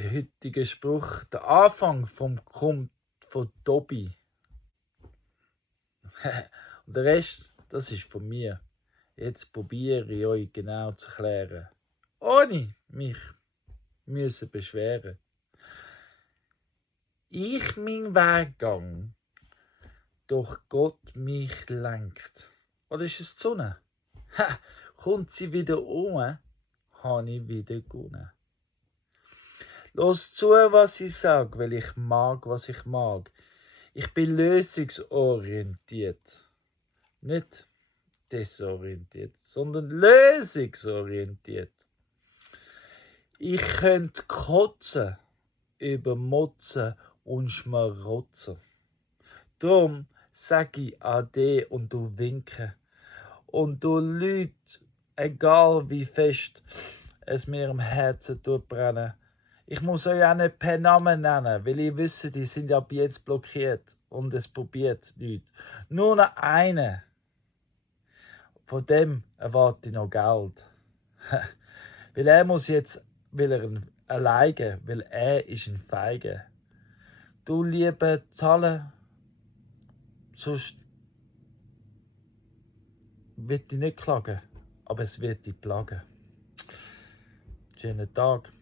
Der heutige Spruch, der Anfang kommt von Tobi. Und der Rest, das ist von mir. Jetzt probiere ich euch genau zu erklären, ohne mich müssen beschweren. Ich mein Weggang, doch Gott mich lenkt. Oder ist es die Sonne? Kommt sie wieder um, habe ich wieder gewonnen. Los zu, was ich sag, weil ich mag, was ich mag. Ich bin lösungsorientiert. Nicht desorientiert, sondern lösungsorientiert. Ich könnte kotzen, übermotzen und schmarotzen. Drum sag ich Ade und du winke. Und du Leute, egal wie fest es mir im Herzen tut brennen. Ich muss euch auch nicht per Namen nennen, weil ich wisse, die sind ab jetzt blockiert und es probiert nichts. Nur noch einen. Von dem erwarte ich noch Geld. Weil er muss jetzt, alleine, weil er ist ein Feige. Du lieber zahlen, sonst wird dich nicht klagen, aber es wird dich plagen. Schönen Tag.